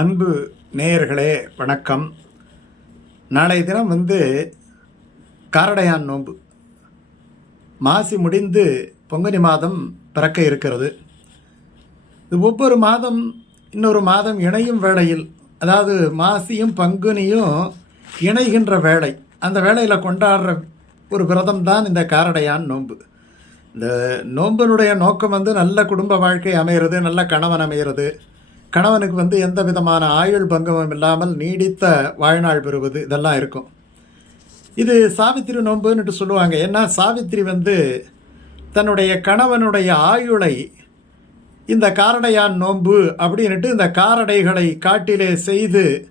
அன்பு நேயர்களே வணக்கம். நாளைய தினம் வந்து காரடையான் நோன்பு. மாசி முடிந்து பொங்கனி மாதம் பிறக்க இருக்கிறது. இது ஒவ்வொரு மாதம் இன்னொரு மாதம் இணையும் வேளையில் அதாவது மாசியும் பங்குனியும் இணைகின்ற வேலை அந்த வேளையில் கொண்டாடுற ஒரு விரதம் தான் இந்த காரடையான் நோன்பு. இந்த நோன்பனுடைய நோக்கம் வந்து நல்ல குடும்ப வாழ்க்கை அமைகிறது நல்ல கணவன் அமைகிறது கணவனுக்கு வந்து எந்த விதமான ஆயுள் பங்கமும் இல்லாமல் நீடித்த வாழ்நாள் பெறுவது இதெல்லாம் இருக்கும். இது சாவித்திரி நோன்புன்னுட்டு சொல்லுவாங்க. ஏன்னா சாவித்திரி வந்து தன்னுடைய கணவனுடைய ஆயுளை இந்த காரடையான் நோன்பு அப்படின்ட்டு இந்த காரடைகளை காட்டிலே செய்து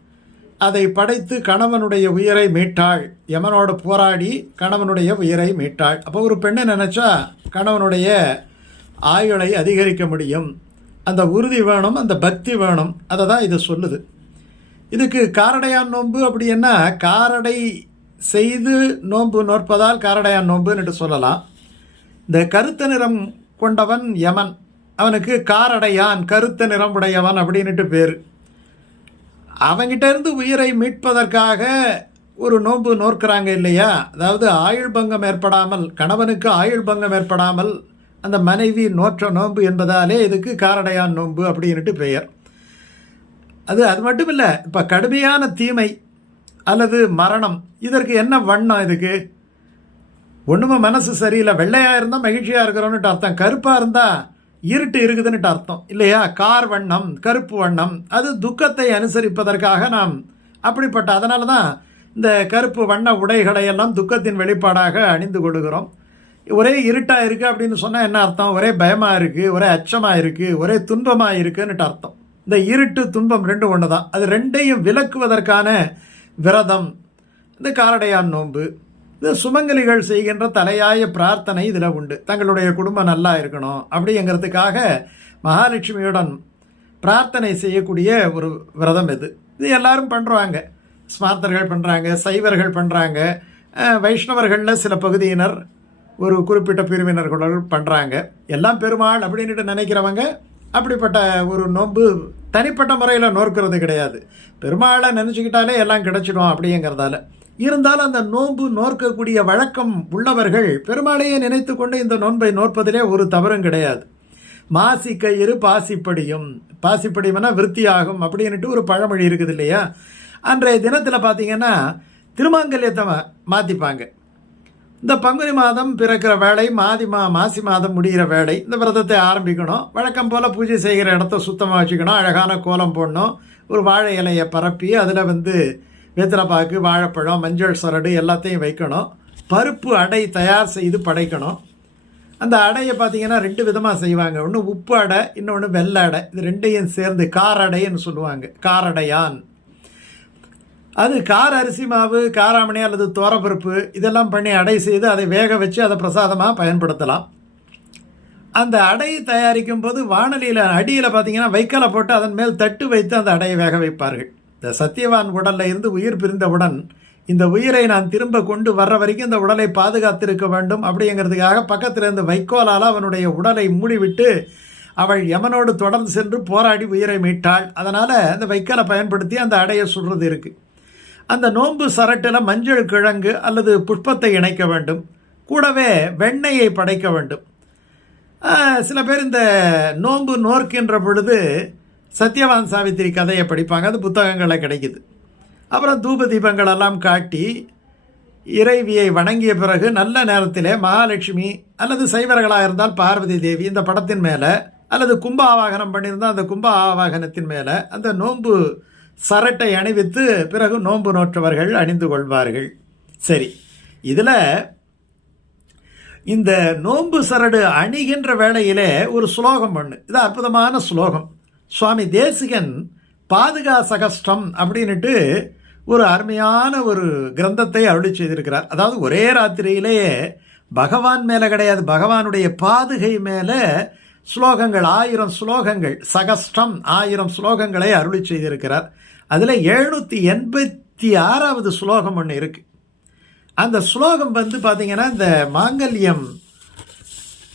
அதை படைத்து கணவனுடைய உயிரை மீட்டாள். யமனோடு போராடி கணவனுடைய உயிரை மீட்டாள். அப்போ ஒரு பெண்ணை நினச்சா கணவனுடைய ஆயுளை அதிகரிக்க முடியும். அந்த உறுதி வேணும் அந்த பக்தி வேணும். அதை தான் இது சொல்லுது. இதுக்கு காரடையான் நோன்பு அப்படின்னா காரடை செய்து நோன்பு நோற்பதால் காரடையான் நோன்புன்னு சொல்லலாம். இந்த கருத்த நிறம் கொண்டவன் யமன். அவனுக்கு காரடையான் கருத்த நிறம் உடையவன் அப்படின்னுட்டு பேர். அவங்கிட்ட இருந்து உயிரை மீட்பதற்காக ஒரு நோன்பு நோற்கிறாங்க இல்லையா? அதாவது ஆயுள் பங்கம் ஏற்படாமல் கணவனுக்கு ஆயுள் பங்கம் ஏற்படாமல் அந்த மனைவி நோற்ற நோன்பு என்பதாலே இதுக்கு காரடையான் நோன்பு அப்படின்ட்டு பெயர். அது அது மட்டும் இல்லை இப்போ கடுமையான தீமை அல்லது மரணம் இதற்கு என்ன வண்ணம் இதுக்கு? ஒன்றுமே மனசு சரியில்லை வெள்ளையாக இருந்தால் மகிழ்ச்சியாக இருக்கிறோன்னுட்டு அர்த்தம் கருப்பாக இருந்தால் இருட்டு இருக்குதுன்னுட்டு அர்த்தம் இல்லையா? கார் வண்ணம் கருப்பு வண்ணம் அது துக்கத்தை அனுசரிப்பதற்காக நாம் அப்படிப்பட்ட அதனால தான் இந்த கருப்பு வண்ண உடைகளை எல்லாம் துக்கத்தின் வெளிப்பாடாக அணிந்து கொள்கிறோம் ஒரே இருட்டாக இருக்குது அப்படின்னு சொன்னால் என்ன அர்த்தம்? ஒரே பயமாக இருக்குது ஒரே அச்சமாக இருக்குது ஒரே துன்பமாக இருக்குன்னுட்டு அர்த்தம். இந்த இருட்டு துன்பம் ரெண்டு ஒன்று தான் அது ரெண்டையும் விலக்குவதற்கான விரதம். இந்த காரடையான் நோன்பு. இது சுமங்கலிகள் செய்கின்ற தலையாய பிரார்த்தனை இதில் உண்டு. தங்களுடைய குடும்பம் நல்லா இருக்கணும் அப்படிங்கிறதுக்காக மகாலட்சுமியுடன் பிரார்த்தனை செய்யக்கூடிய ஒரு விரதம் இது. இது எல்லாரும் பண்ணுறாங்க ஸ்மார்த்தர்கள் பண்ணுறாங்க சைவர்கள் பண்ணுறாங்க வைஷ்ணவர்களில் சில பகுதியினர் ஒரு குறிப்பிட்ட பிரிவினர்கள் பண்ணுறாங்க எல்லாம் பெருமாள் அப்படின்ட்டு நினைக்கிறவங்க அப்படிப்பட்ட ஒரு நோன்பு தனிப்பட்ட முறையில் நோக்கிறது கிடையாது. பெருமாளை நினச்சிக்கிட்டாலே எல்லாம் கிடைச்சிடும் அப்படிங்கிறதால. இருந்தாலும் அந்த நோன்பு நோற்கக்கூடிய வழக்கம் உள்ளவர்கள் பெருமாளையே நினைத்து கொண்டு இந்த நோன்பை நோற்பதிலே ஒரு தவறும் கிடையாது. மாசி கயிறு பாசிப்படியும். பாசிப்படியும்னா விருத்தியாகும் அப்படின்ட்டு ஒரு பழமொழி இருக்குது இல்லையா? அன்றைய தினத்தில் பார்த்தீங்கன்னா திருமாங்கல்யத்தை மாற்றிப்பாங்க இந்த பங்குனி மாதம் பிறக்கிற வேலை மாதி மா மாசி மாதம் முடிகிற வேலை இந்த விரதத்தை ஆரம்பிக்கணும். வழக்கம் போல் பூஜை செய்கிற இடத்த சுத்தமாக வச்சுக்கணும். அழகான கோலம் போடணும். ஒரு வாழை இலையை பரப்பி அதில் வந்து வெத்தலைப்பாக்கு வாழைப்பழம் மஞ்சள் சரடு எல்லாத்தையும் வைக்கணும். பருப்பு அடை தயார் செய்து படைக்கணும். அந்த அடையை பார்த்தீங்கன்னா ரெண்டு விதமாக செய்வாங்க. ஒன்று உப்பு அடை இன்னொன்று வெள்ளை அடை. இது ரெண்டையும் சேர்ந்து காரடைன்னு சொல்லுவாங்க. காரடையான். அது கார அரிசி மாவு காராமணி அல்லது தோரப்பருப்பு இதெல்லாம் பண்ணி அடை செய்து அதை வேக வச்சு அதை பிரசாதமாக பயன்படுத்தலாம். அந்த அடையை தயாரிக்கும் போது வானொலியில் அடியில் பார்த்தீங்கன்னா வைக்கலை போட்டு அதன் மேல் தட்டு வைத்து அந்த அடையை வேக வைப்பார்கள். இந்த சத்தியவான் உடலில் இருந்து உயிர் பிரிந்தவுடன் இந்த உயிரை நான் திரும்ப கொண்டு வர்ற வரைக்கும் இந்த உடலை பாதுகாத்திருக்க வேண்டும் அப்படிங்கிறதுக்காக பக்கத்திலிருந்து வைக்கோலால் அவனுடைய உடலை மூடிவிட்டு அவள் யமனோடு தொடர்ந்து சென்று போராடி உயிரை மீட்டாள். அதனால் அந்த வைக்கலை பயன்படுத்தி அந்த அடையை சுடுறது இருக்குது அந்த நோன்பு சரட்டில் மஞ்சள் கிழங்கு அல்லது புஷ்பத்தை இணைக்க வேண்டும். கூடவே வெண்ணெயை படைக்க வேண்டும். சில பேர் இந்த நோன்பு நோர்க்கின்ற பொழுது சத்யவான் சாவித்திரி கதையை படிப்பாங்க. அது புத்தகங்களில் கிடைக்குது. அப்புறம் தூப தீபங்கள் எல்லாம் காட்டி இறைவியை வணங்கிய பிறகு நல்ல நேரத்திலே மகாலட்சுமி அல்லது சைவர்களாக இருந்தால் பார்வதி தேவி இந்த படத்தின் மேலே அல்லது கும்ப ஆவாகனம் பண்ணியிருந்தால் அந்த கும்ப ஆவாகனத்தின் மேலே அந்த நோன்பு சரட்டை அணிவித்து பிறகு நோன்பு நோற்றவர்கள் அணிந்து கொள்வார்கள். சரி இதில் இந்த நோன்பு சரடு அணிகின்ற வேளையிலே ஒரு ஸ்லோகம் ஒன்று இது அற்புதமான ஸ்லோகம் சுவாமி தேசிகன் பாதுகா சகஷ்டம் அப்படின்ட்டு ஒரு அருமையான ஒரு கிரந்தத்தை அருளி செய்திருக்கிறார். அதாவது ஒரே ராத்திரியிலேயே பகவான் மேலே கிடையாது பகவானுடைய பாதுகை மேலே ஸ்லோகங்கள் ஆயிரம் ஸ்லோகங்கள் சகஷ்டம் ஆயிரம் ஸ்லோகங்களை அருளி செய்திருக்கிறார். அதில் எழுநூற்றி எண்பத்தி ஆறாவது ஸ்லோகம் ஒன்று இருக்குது அந்த ஸ்லோகம் வந்து பார்த்திங்கன்னா இந்த மாங்கல்யம்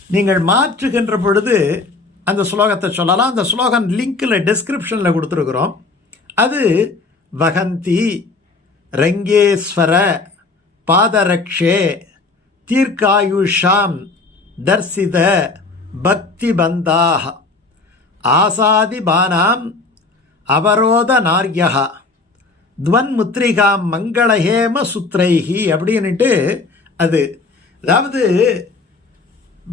நீங்கள் மாற்றுகின்ற பொழுது அந்த ஸ்லோகத்தை சொல்லலாம். அந்த ஸ்லோகம் லிங்கில் டிஸ்கிரிப்ஷனில் கொடுத்துருக்குறோம். அது வகந்தி ரங்கேஸ்வர பாதரக்ஷே தீர்க்காயுஷாம் தர்சித பக்தி பந்தாக ஆசாதிபானாம் அவரோத நார்யா துவன்முத்ரிகா மங்களஹேம சுத்ரைஹி அப்படின்ட்டு அது. அதாவது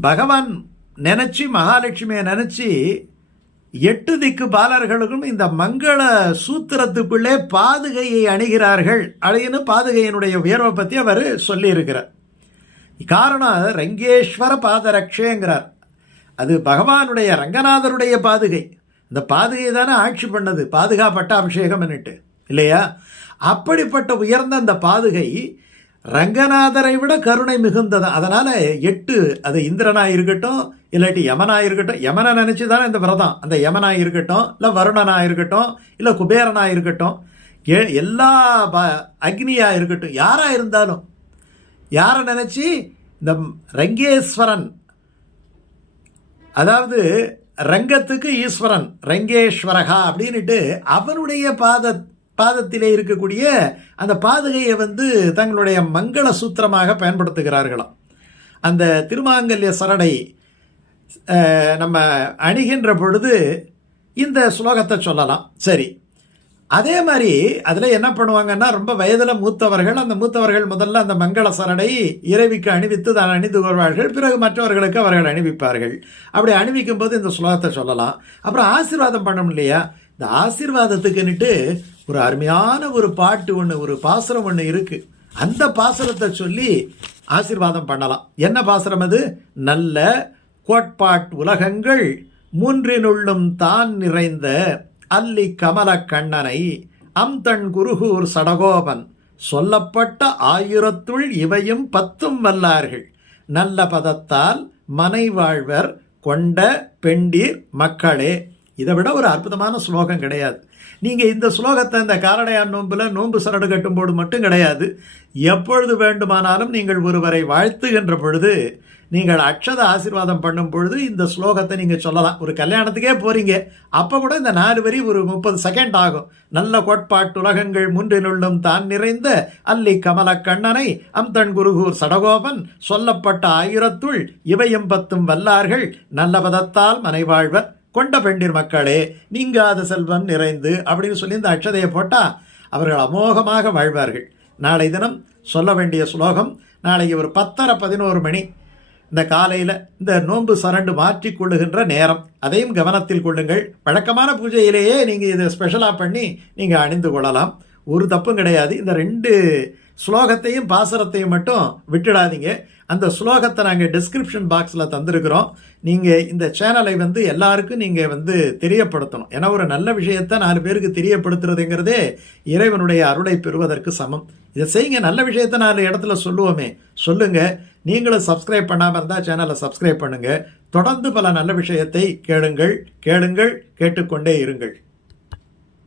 பகவான் நினச்சி மகாலட்சுமியை நினச்சி எட்டு திக்கு பாலர்களுக்கும் இந்த மங்கள சூத்திரத்துக்குள்ளே பாதுகையை அணுகிறார்கள் அப்படின்னு பாதுகையினுடைய உயர்வை பற்றி அவர் சொல்லியிருக்கிறார். காரணம் ரங்கேஸ்வர பாதரக்ஷேங்கிறார். அது பகவானுடைய ரங்கநாதருடைய பாதுகை. இந்த பாதுகை தானே ஆட்சி பண்ணது? பாதுகாப்பட்ட அபிஷேகம் என்னட்டு. இல்லையா? அப்படிப்பட்ட உயர்ந்த அந்த பாதுகை ரங்கநாதரை விட கருணை மிகுந்தது. அதனால் எட்டு அது இந்திரனாக இருக்கட்டும் இல்லாட்டி யமனாக இருக்கட்டும் யமனை நினச்சி தானே இந்த விரதம். அந்த யமனாக இருக்கட்டும் இல்லை வருணனாக இருக்கட்டும் இல்லை குபேரனாக இருக்கட்டும் ஏ எல்லா ப அக்னியாக இருக்கட்டும் யாராக இருந்தாலும் யாரை நினச்சி இந்த ரங்கேஸ்வரன் அதாவது ரங்கத்துக்கு ஈஸ்வரன் ரங்கேஸ்வரகா அப்படின்னுட்டு அவனுடைய பாத பாதத்திலே இருக்கக்கூடிய அந்த பாதுகையை வந்து தங்களுடைய மங்கள சூத்திரமாக பயன்படுத்துகிறார்களாம். அந்த திருமாங்கல்ய சரடை நம்ம அணுகின்ற பொழுது இந்த ஸ்லோகத்தை சொல்லலாம். சரி அதே மாதிரி அதில் என்ன பண்ணுவாங்கன்னா ரொம்ப வயதில் மூத்தவர்கள் அந்த மூத்தவர்கள் முதல்ல அந்த மங்கள சரடை இறைவிக்கு அணிவித்து தான் அணிந்து கொள்வார்கள். பிறகு மற்றவர்களுக்கு அவர்கள் அணிவிப்பார்கள். அப்படி அணிவிக்கும் போது இந்த ஸ்லோகத்தை சொல்லலாம். அப்புறம் ஆசீர்வாதம் பண்ணணும் இல்லையா? இந்த ஆசீர்வாதத்துக்குன்னுட்டு ஒரு அருமையான ஒரு பாட்டு ஒன்று ஒரு பாசுரம் ஒன்று இருக்குது அந்த பாசுரத்தை சொல்லி ஆசீர்வாதம் பண்ணலாம். என்ன பாசுரம் அது? நல்ல கோட்பாட் உலகங்கள் மூன்றினுள்ளும் தான் நிறைந்த அல்லி கமல கண்ணனை அம்தன் குருகூர் சடகோபன். சொல்லப்பட்ட ஆயிரத்துள் இவையும் பத்தும் வல்லார்கள். நல்ல பதத்தால் மனை வாழ்வர் கொண்ட பெண்டீர் மக்களே. இதை விட ஒரு அற்புதமான ஸ்லோகம் கிடையாது. நீங்கள் இந்த ஸ்லோகத்தை இந்த காரடையான் நோம்பில் நோன்பு சரடு கட்டும்போது மட்டும் கிடையாது. எப்பொழுது வேண்டுமானாலும் நீங்கள் ஒருவரை வாழ்த்துகின்ற பொழுது நீங்கள் அக்ஷத ஆசீர்வாதம் பண்ணும் பொழுது இந்த ஸ்லோகத்தை நீங்கள் சொல்லலாம். ஒரு கல்யாணத்துக்கே போகிறீங்க அப்போ கூட இந்த நாலு வரி ஒரு முப்பது செகண்ட் ஆகும். நல்ல கோட்பாட்டுலகங்கள் முன்றினுள்ளும் தான் நிறைந்த அல்லி கமல கண்ணனை அம்தன் குருகூர் சடகோபன் சொல்லப்பட்ட ஆயிரத்துள் இவையும் பத்தும் வல்லார்கள். நல்ல பதத்தால் மனைவாழ்வர். கொண்ட பெண்டிர் மக்களே நீங்காத செல்வம் நிறைந்து அப்படின்னு சொல்லி இந்த அக்ஷதையை போட்டால் அவர்கள் அமோகமாக வாழ்வார்கள். நாளை தினம் சொல்ல வேண்டிய ஸ்லோகம் நாளைக்கு ஒரு பத்தரை பதினோரு மணி. இந்த காலையில் இந்த நோன்பு சரண்டு மாற்றி கொள்ளுகின்ற நேரம். அதையும் கவனத்தில் கொள்ளுங்கள். வழக்கமான பூஜையிலேயே நீங்கள் இதை ஸ்பெஷலாக பண்ணி நீங்கள் அணிந்து கொள்ளலாம். ஒரு தப்பும் கிடையாது. இந்த ரெண்டு ஸ்லோகத்தையும் பாசரத்தையும் மட்டும் விட்டுடாதீங்க. அந்த ஸ்லோகத்தை நாங்கள் டிஸ்கிரிப்ஷன் பாக்ஸில் தந்திருக்கிறோம். நீங்கள் இந்த சேனலை வந்து எல்லாருக்கும் நீங்கள் வந்து தெரியப்படுத்தணும். ஏன்னா ஒரு நல்ல விஷயத்தை நாலு பேருக்கு தெரியப்படுத்துறதுங்கிறதே இறைவனுடைய அருளை பெறுவதற்கு சமம். இதை செய்யுங்க. நல்ல விஷயத்தை நாலு இடத்துல சொல்லுவோமே. சொல்லுங்கள் நீங்களும் சப்ஸ்கிரைப் பண்ணாமல் இருந்தால் சேனலை சப்ஸ்கிரைப் பண்ணுங்கள் தொடர்ந்து பல நல்ல விஷயத்தை கேளுங்கள் கேளுங்கள் கேட்டுக்கொண்டே இருங்கள்.